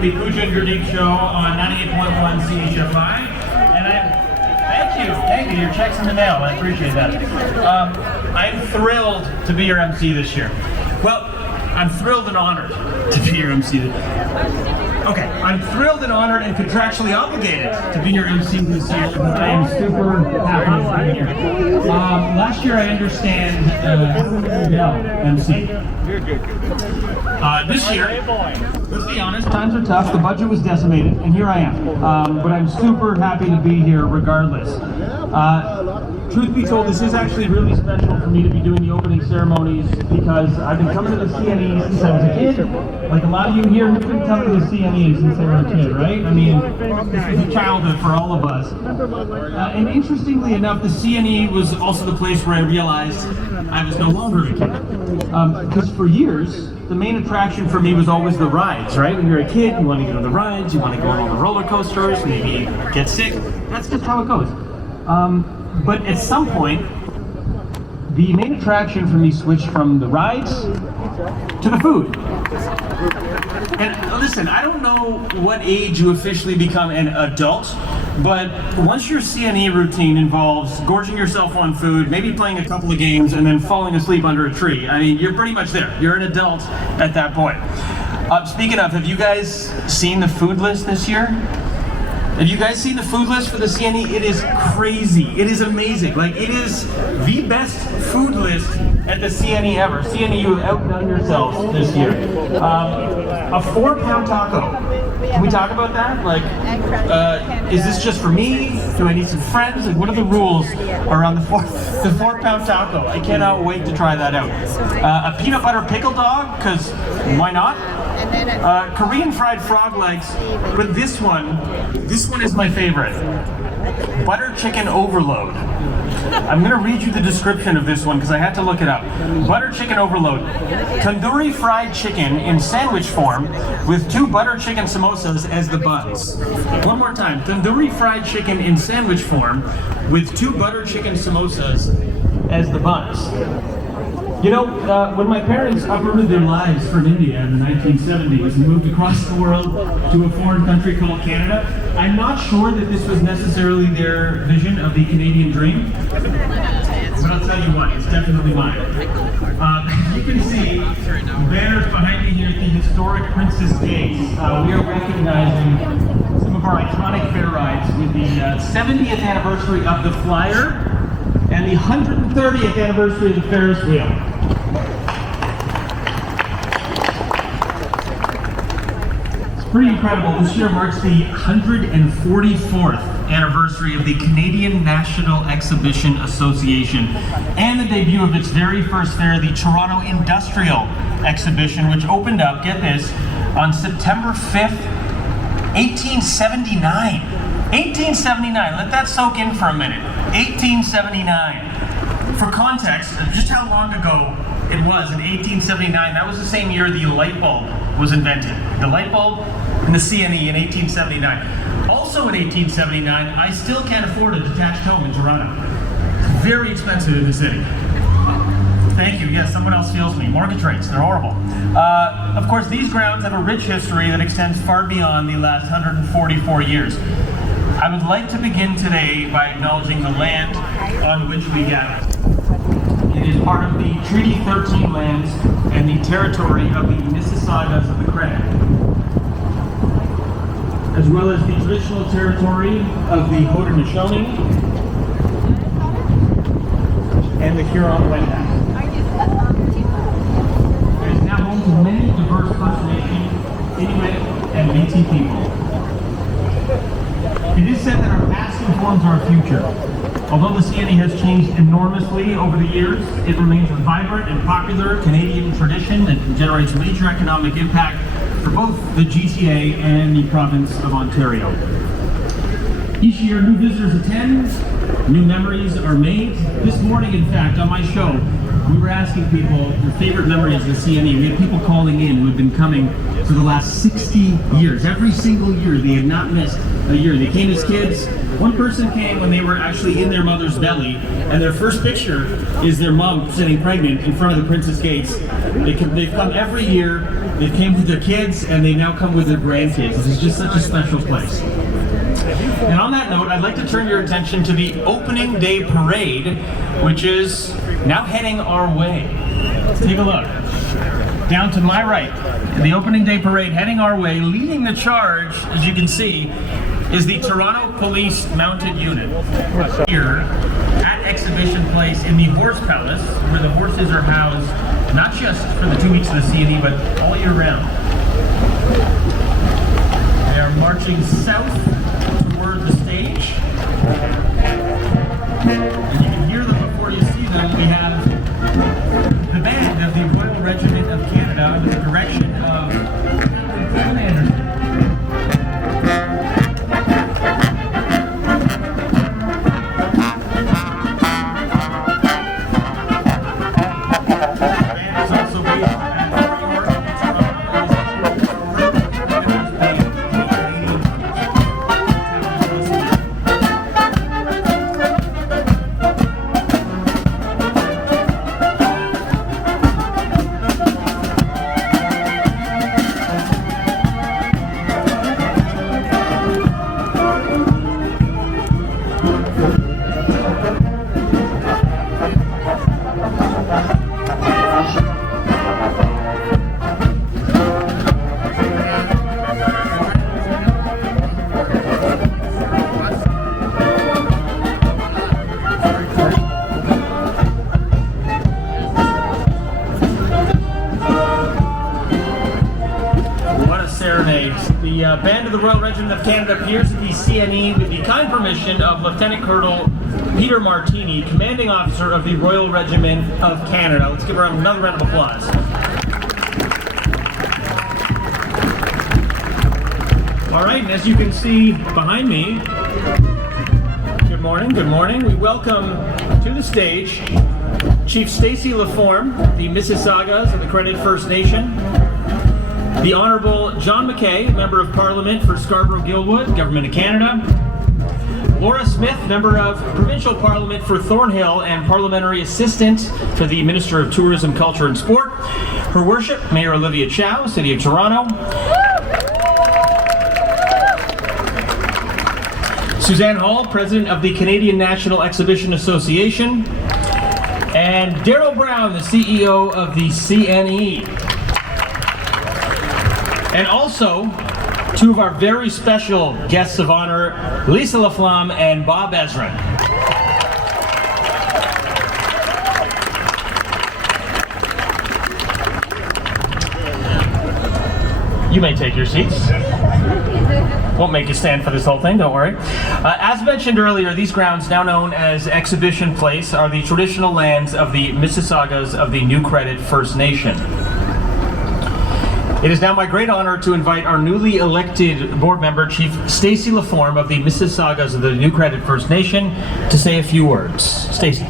for the Pooja and Gurdeep show on 98.1 CHFI. And thank you, your check's in the mail, I appreciate that. I'm thrilled to be your MC this year. Well, I'm thrilled and honored to be your MC. Okay, I'm thrilled and honored and contractually obligated to be your MC this year. I am super happy to be here. Last year, I understand, MC. This year, let's be honest, times are tough, the budget was decimated, and here I am. But I'm super happy to be here regardless. Truth be told, this is actually really special for me to be doing the opening ceremonies because I've been coming to the CNE since I was a kid. Like a lot of you here have been coming to the CNE since they were a kid, right? I mean, this was a childhood for all of us. And interestingly enough, the CNE was also the place where I realized I was no longer a kid. Because for years, the main attraction for me was always the rides, right? When you're a kid, you want to get on the rides, you want to go on all the roller coasters, maybe get sick. That's just how it goes. But at some point, the main attraction for me switched from the rides to the food. And listen, I don't know what age you officially become an adult, but once your CNE routine involves gorging yourself on food, maybe playing a couple of games, and then falling asleep under a tree, I mean, you're pretty much there. You're an adult at that point. Speaking of, have you guys seen the food list this year? Have you guys seen the food list for the CNE? It is crazy. It is amazing. Like, it is the best food list at the CNE ever. CNE, you have outdone yourselves this year. A 4-pound taco. Can we talk about that? Like, is this just for me? Do I need some friends? Like, what are the rules around the 4-pound taco? I cannot wait to try that out. A peanut butter pickle dog, because why not? Korean fried frog legs, but this one is my favorite. Butter chicken overload. I'm going to read you the description of this one because I had to look it up. Butter chicken overload. Tandoori fried chicken in sandwich form with 2 butter chicken samosas as the buns. One more time. Tandoori fried chicken in sandwich form with 2 butter chicken samosas as the buns. You know, when my parents uprooted their lives from India in the 1970s and moved across the world to a foreign country called Canada, I'm not sure that this was necessarily their vision of the Canadian dream. But I'll tell you what, it's definitely mine. You can see banners behind me here at the historic Princess Gate. We are recognizing some of our iconic fair rides with the 70th anniversary of the Flyer and the 130th anniversary of the Ferris wheel. It's pretty incredible. This year marks the 144th anniversary of the Canadian National Exhibition Association and the debut of its very first fair, the Toronto Industrial Exhibition, which opened up, get this, on September 5th, 1879. 1879, let that soak in for a minute. 1879. For context, just how long ago it was in 1879, that was the same year the light bulb was invented. The light bulb and the CNE in 1879. Also in 1879, I still can't afford a detached home in Toronto. It's very expensive in the city. Thank you, yes, someone else feels me. Mortgage rates, they're horrible. Of course, these grounds have a rich history that extends far beyond the last 144 years. I would like to begin today by acknowledging the land on which we gather. It is part of the Treaty 13 lands and the territory of the Mississaugas of the Credit, as well as the traditional territory of the Haudenosaunee and the Huron-Wendat. It is now home to many diverse First Nation, Inuit, and Métis people. It is said that our past informs our future. Although the CNE has changed enormously over the years, it remains a vibrant and popular Canadian tradition that generates major economic impact for both the GTA and the province of Ontario. Each year, new visitors attend, new memories are made. This morning, in fact, on my show, we were asking people their favorite memories of the CNE. We had people calling in who had been coming for the last 60 years. Every single year, they had not missed a year. They came as kids, One person came when they were actually in their mother's belly, and their first picture is their mom sitting pregnant in front of the Princess Gates. They've come every year, they came with their kids, and they now come with their grandkids. This is just such a special place. And on that note, I'd like to turn your attention to the opening day parade, which is now heading our way. Let's take a look. Down to my right, the opening day parade heading our way, leading the charge, as you can see, is the Toronto Police Mounted Unit. Here at Exhibition Place in the Horse Palace, where the horses are housed not just for the 2 weeks of the CNE, but all year round. They are marching south toward the stage. And you can hear them before you see them. We have the band of the Royal Regiment of Canada under the direction of Captain Anderson. The band of the Royal Regiment of Canada appears at the CNE with the kind permission of Lieutenant Colonel Peter Martini, Commanding Officer of the Royal Regiment of Canada. Let's give her another round of applause. All right, and as you can see behind me, good morning. We welcome to the stage Chief Stacy Laforme, the Mississaugas of the Credit First Nation, the Honourable John McKay, Member of Parliament for Scarborough-Guildwood, Government of Canada, Laura Smith, Member of Provincial Parliament for Thornhill and Parliamentary Assistant to the Minister of Tourism, Culture and Sport, Her Worship, Mayor Olivia Chow, City of Toronto, Suzanne Hall, President of the Canadian National Exhibition Association, and Darryl Brown, the CEO of the CNE. And also, two of our very special guests of honor, Lisa Laflamme and Bob Ezrin. You may take your seats. Won't make you stand for this whole thing, don't worry. As mentioned earlier, these grounds, now known as Exhibition Place, are the traditional lands of the Mississaugas of the New Credit First Nation. It is now my great honor to invite our newly elected board member, Chief Stacy Laforme of the Mississaugas of the New Credit First Nation, to say a few words. Stacy.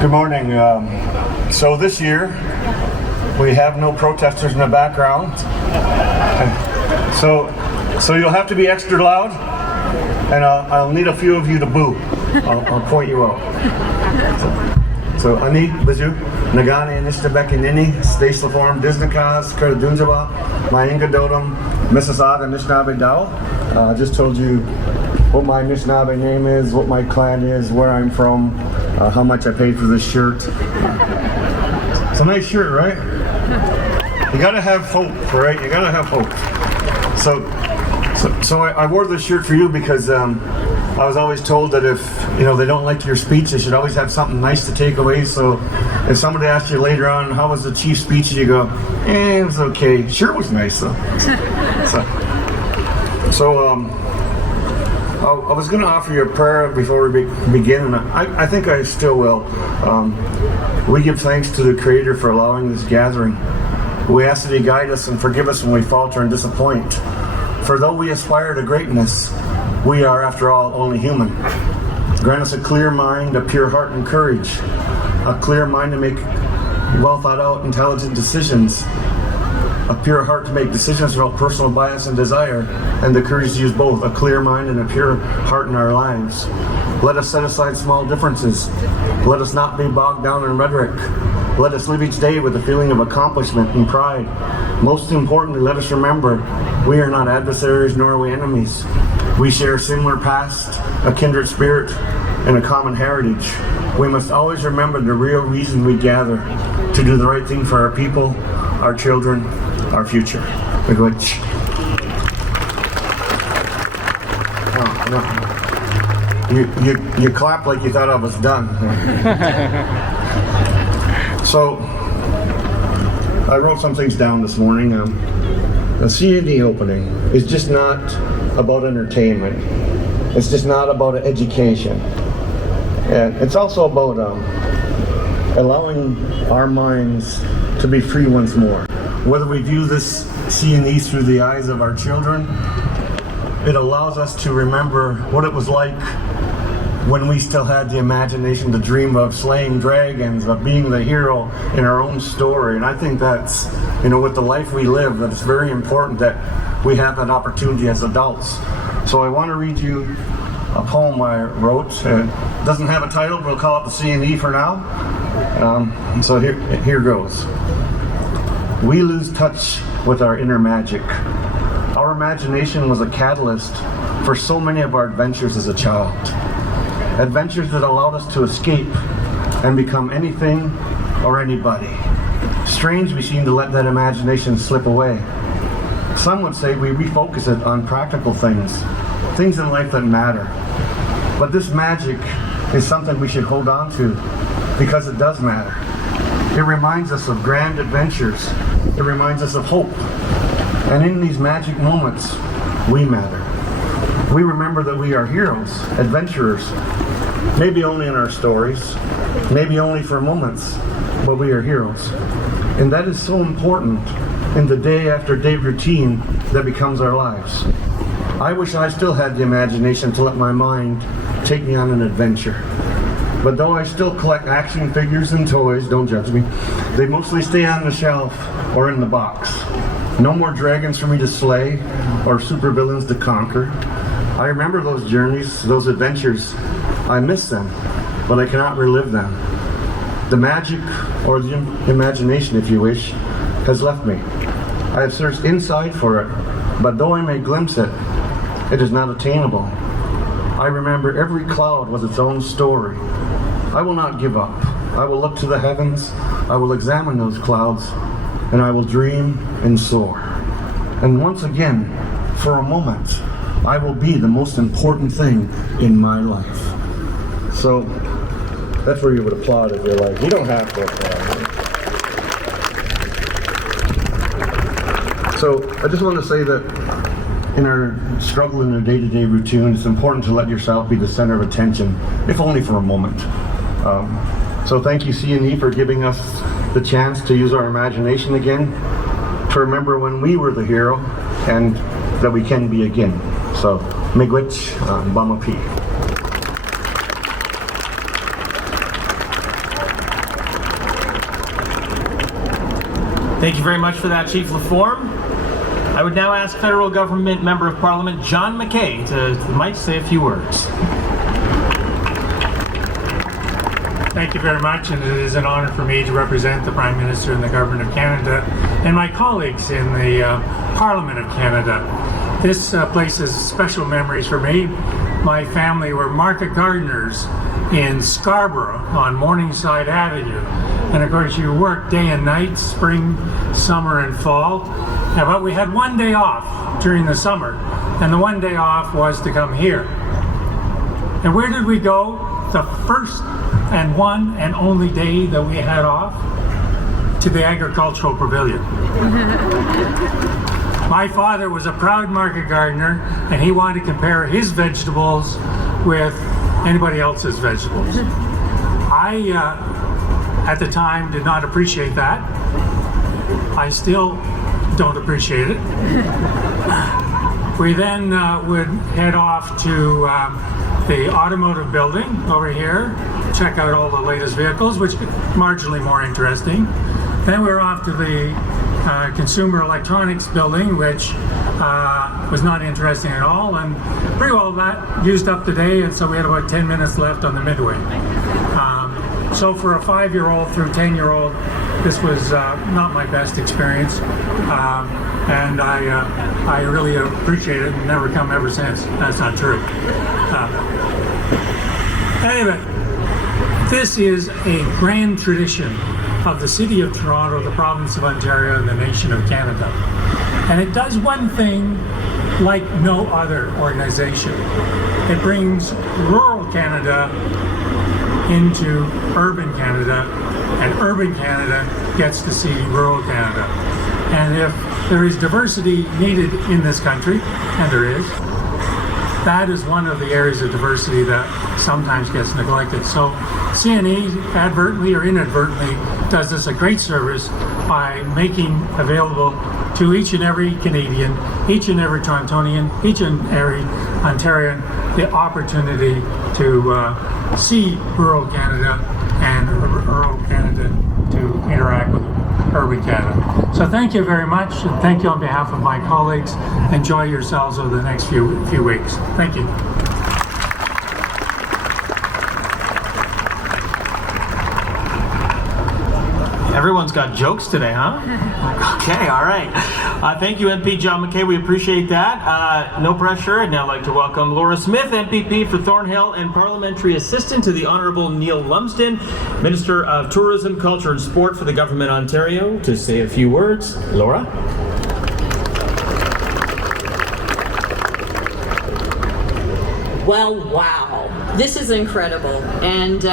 Good morning. So this year, we have no protesters in the background. So you'll have to be extra loud, and I'll need a few of you to boo. I'll point you out. So Ani, Bazu, Nagani, Nistabeki Nini, Stace Laforme, Disneykas, Kurdunjaba, Mainga Dodum, Mississauga, Nishnabe Dao. I just told you what my Anishinaabe name is, what my clan is, where I'm from, how much I paid for this shirt. It's a nice shirt, right? You gotta have hope, right? You gotta have hope. So I wore this shirt for you because I was always told that if they don't like your speech, they should always have something nice to take away. So if somebody asked you later on, how was the chief's speech, you go, it was okay. Sure was nice though. I was going to offer you a prayer before we begin, and I think I still will. We give thanks to the Creator for allowing this gathering. We ask that He guide us and forgive us when we falter and disappoint. For though we aspire to greatness, we are, after all, only human. Grant us a clear mind, a pure heart and courage, a clear mind to make well thought out, intelligent decisions, a pure heart to make decisions without personal bias and desire, and the courage to use both a clear mind and a pure heart in our lives. Let us set aside small differences. Let us not be bogged down in rhetoric. Let us live each day with a feeling of accomplishment and pride. Most importantly, let us remember, we are not adversaries nor are we enemies. We share a similar past, a kindred spirit, and a common heritage. We must always remember the real reason we gather, to do the right thing for our people, our children, our future. Which, you clap like you thought I was done. So, I wrote some things down this morning. The CNE opening is just not about entertainment. It's just not about education. And it's also about allowing our minds to be free once more. Whether we view this CNE through the eyes of our children, it allows us to remember what it was like when we still had the imagination to dream of slaying dragons, of being the hero in our own story. And I think that's, with the life we live, that it's very important that we have that opportunity as adults. So I want to read you a poem I wrote. It doesn't have a title, but we'll call it the CNE for now. So here goes. We lose touch with our inner magic. Our imagination was a catalyst for so many of our adventures as a child. Adventures that allowed us to escape and become anything or anybody. Strange we seem to let that imagination slip away. Some would say we refocus it on practical things in life that matter. But this magic is something we should hold on to because it does matter. It reminds us of grand adventures. It reminds us of hope. And in these magic moments, we matter. We remember that we are heroes, adventurers, maybe only in our stories, maybe only for moments, but we are heroes. And that is so important in the day after day routine that becomes our lives. I wish I still had the imagination to let my mind take me on an adventure. But though I still collect action figures and toys, don't judge me, they mostly stay on the shelf or in the box. No more dragons for me to slay or supervillains to conquer. I remember those journeys, those adventures. I miss them, but I cannot relive them. The magic, or the imagination if you wish, has left me. I have searched inside for it, but though I may glimpse it, it is not attainable. I remember every cloud was its own story. I will not give up. I will look to the heavens, I will examine those clouds, and I will dream and soar. And once again, for a moment, I will be the most important thing in my life. So, that's where you would applaud if you're like, you don't have to applaud. So, I just want to say that in our struggle in our day-to-day routine, it's important to let yourself be the center of attention, if only for a moment. So thank you, CNE, for giving us the chance to use our imagination again, to remember when we were the hero, and that we can be again. So, miigwech, bama pi. Thank you very much for that, Chief Laforme. I would now ask Federal Government Member of Parliament John McKay to the mic to say a few words. Thank you very much, and it is an honor for me to represent the Prime Minister and the Government of Canada and my colleagues in the Parliament of Canada. This place has special memories for me. My family were market gardeners in Scarborough on Morningside Avenue. And of course you work day and night, spring, summer and fall. But we had one day off during the summer, and the one day off was to come here. And where did we go? The first and one and only day that we had off? To the Agricultural Pavilion. My father was a proud market gardener, and he wanted to compare his vegetables with anybody else's vegetables. I, at the time, did not appreciate that. I still don't appreciate it. We then would head off to the automotive building over here, check out all the latest vehicles, which is marginally more interesting. Then we were off to the consumer electronics building, which was not interesting at all, and pretty well that used up today, and so we had about 10 minutes left on the midway. So for a 5-year-old through 10-year-old, this was not my best experience, and I really appreciate it and never come ever since. That's not true. Anyway, this is a grand tradition of the City of Toronto, the Province of Ontario, and the nation of Canada. And it does one thing like no other organization. It brings rural Canada into urban Canada, and urban Canada gets to see rural Canada. And if there is diversity needed in this country, and there is, that is one of the areas of diversity that sometimes gets neglected. So CNE, advertently or inadvertently, does us a great service by making available to each and every Canadian, each and every Torontonian, each and every Ontarian, the opportunity to see rural Canada and rural Canada to interact with urban Canada. So thank you very much, and thank you on behalf of my colleagues. Enjoy yourselves over the next few weeks. Thank you. Everyone's got jokes today, huh? Okay, all right. Thank you, MP John McKay. We appreciate that. No pressure. I'd now like to welcome Laura Smith, MPP for Thornhill and Parliamentary Assistant to the Honourable Neil Lumsden, Minister of Tourism, Culture and Sport for the Government of Ontario, to say a few words. Laura? Well, wow. This is incredible. And,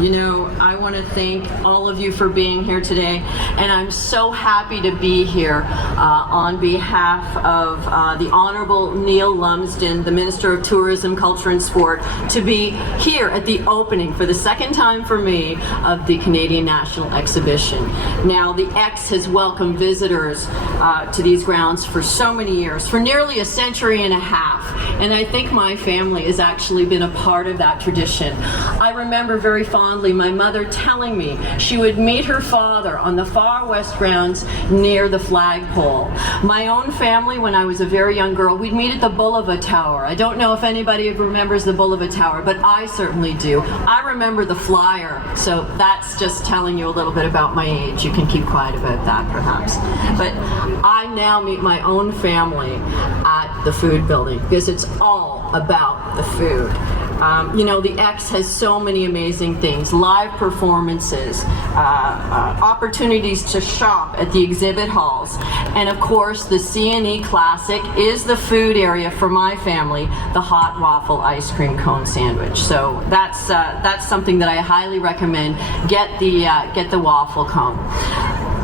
you know, I want to thank all of you for being here today. And I'm so happy to be here on behalf of the Honourable Neil Lumsden, the Minister of Tourism, Culture and Sport, to be here at the opening for the second time for me of the Canadian National Exhibition. Now, the X has welcomed visitors to these grounds for so many years, for nearly a century and a half. And I think my family has actually been a part of that tradition. I remember very fondly my mother telling me she would meet her father on the far west grounds near the flagpole. My own family, when I was a very young girl, we'd meet at the Boulevard Tower. I don't know if anybody remembers the Boulevard Tower, but I certainly do. I remember the flyer, so that's just telling you a little bit about my age. You can keep quiet about that, perhaps. But I now meet my own family at the food building because it's all about the food. You know, the X has so many amazing things, live performances, opportunities to shop at the exhibit halls, and of course the CNE Classic is the food area for my family, the hot waffle ice cream cone sandwich. So that's something that I highly recommend. Get the waffle cone.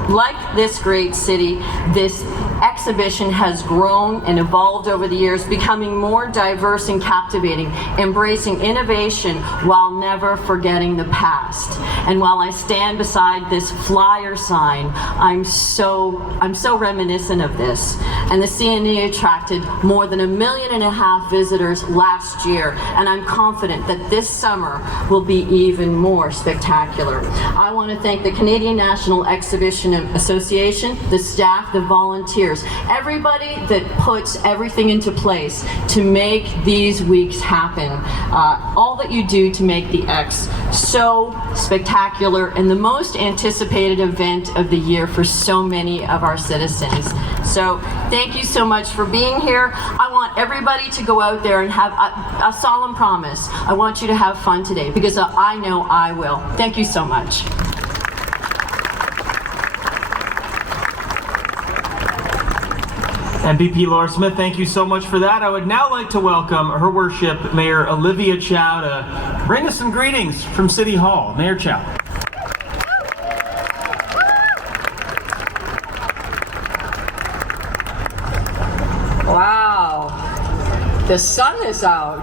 Like this great city, this exhibition has grown and evolved over the years, becoming more diverse and captivating, embracing innovation while never forgetting the past. And while I stand beside this flyer sign, I'm so reminiscent of this. And the CNE attracted more than 1.5 million visitors last year, and I'm confident that this summer will be even more spectacular. I want to thank the Canadian National Exhibition Association, the staff, the volunteers, everybody that puts everything into place to make these weeks happen. All that you do to make the X so spectacular and the most anticipated event of the year for so many of our citizens. So thank you so much for being here. I want everybody to go out there and have a solemn promise. I want you to have fun today because I know I will. Thank you so much. MPP Laura Smith, thank you so much for that. I would now like to welcome Her Worship Mayor Olivia Chow to bring us some greetings from City Hall. Mayor Chow. Wow, the sun is out.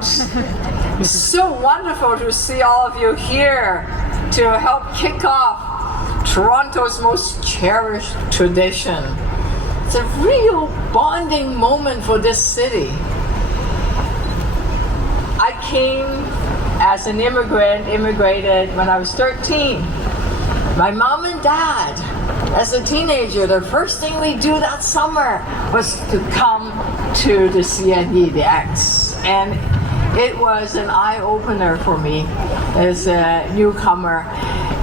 It's so wonderful to see all of you here to help kick off Toronto's most cherished tradition. It's a real bonding moment for this city. I came as an immigrated when I was 13. My mom and dad As a teenager, the first thing we do that summer was to come to the CNE, the X. And it was an eye-opener for me as a newcomer,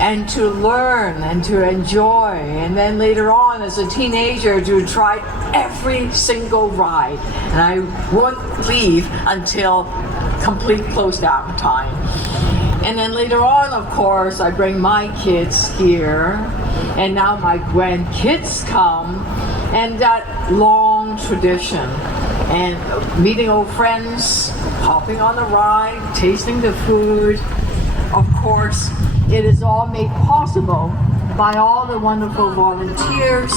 and to learn and to enjoy. And then later on as a teenager to try every single ride. And I won't leave until complete close down time. And then later on, of course, I bring my kids here, and now my grandkids come, and that long tradition, and meeting old friends, hopping on the ride, tasting the food. Of course, it is all made possible by all the wonderful volunteers,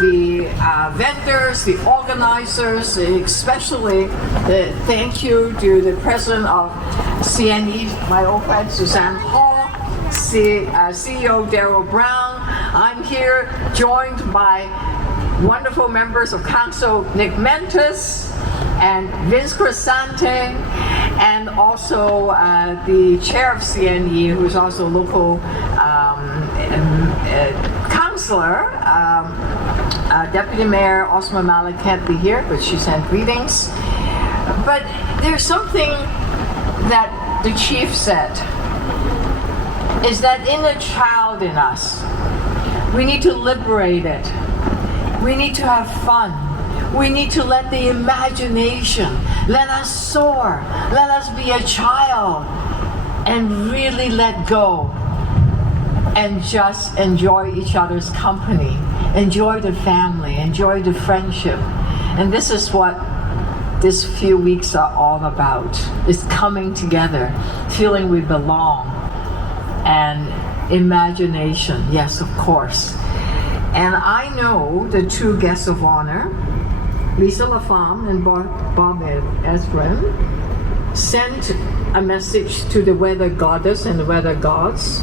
the vendors, the organizers, especially the thank you to the president of CNE, my old friend Suzanne Hall, CEO Darryl Brown. I'm here joined by wonderful members of council, Nick Mentis and Vince Crescente, and also the chair of CNE, who is also local councillor, Deputy Mayor Osma Malik can't be here, but she sent greetings. But there's something that the chief said, is that inner child in us, we need to liberate it. We need to have fun. We need to let the imagination, let us soar, let us be a child, and really let go and just enjoy each other's company, enjoy the family, enjoy the friendship. And this is what these few weeks are all about, is coming together, feeling we belong, and imagination, yes, of course. And I know the two guests of honor, Lisa Laflamme and Bob Ezrin, sent a message to the weather goddess and the weather gods.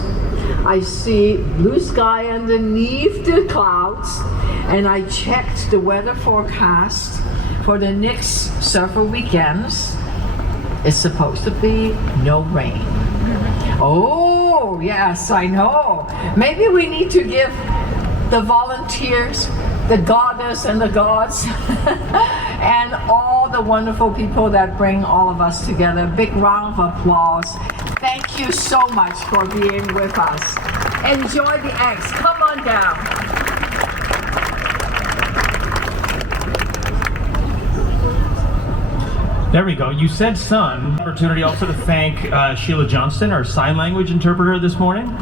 I see blue sky underneath the clouds, and I checked the weather forecast for the next several weekends. It's supposed to be no rain. Oh, yes, I know. Maybe we need to give the volunteers, the goddess and the gods, and all the wonderful people that bring all of us together. Big round of applause. Thank you so much for being with us. Enjoy the X. Come on down. There we go. You said son. Opportunity also to thank Sheila Johnston, our sign language interpreter this morning.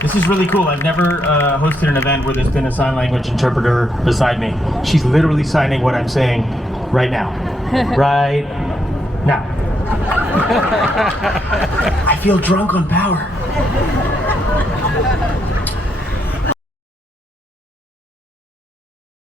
This is really cool. I've never hosted an event where there's been a sign language interpreter beside me. She's literally signing what I'm saying right now. Right now. I feel drunk on power.